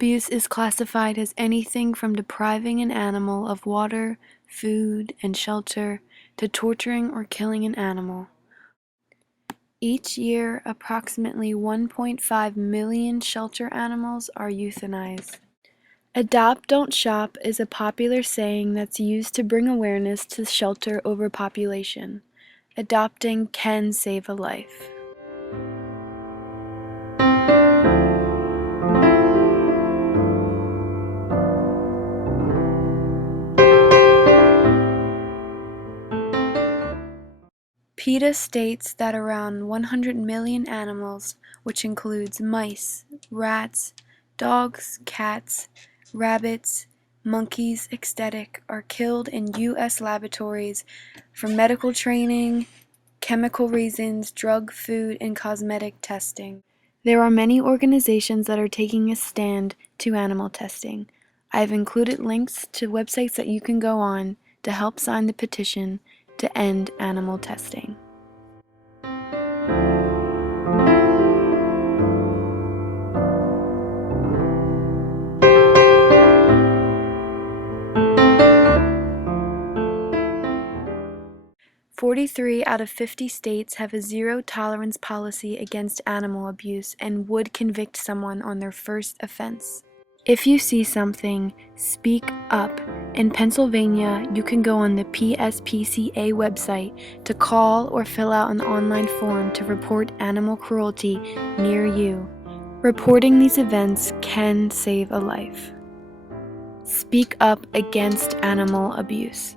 abuse is classified as anything from depriving an animal of water, food, and shelter to torturing or killing an animal. Each year, approximately 1.5 million shelter animals are euthanized. Adopt, don't shop is a popular saying that's used to bring awareness to shelter overpopulation. Adopting can save a life. PETA states that around 100 million animals, which includes mice, rats, dogs, cats, rabbits, monkeys, etc., are killed in U.S. laboratories for medical training, chemical reasons, drug, food, and cosmetic testing. There are many organizations that are taking a stand to animal testing. I've included links to websites that you can go on to help sign the petition to end animal testing. "43 out of 50 states have a zero-tolerance policy against animal abuse and would convict someone on their first offense. If you see something, speak up. In Pennsylvania, you can go on the PSPCA website to call or fill out an online form to report animal cruelty near you. Reporting these events can save a life. Speak up against animal abuse."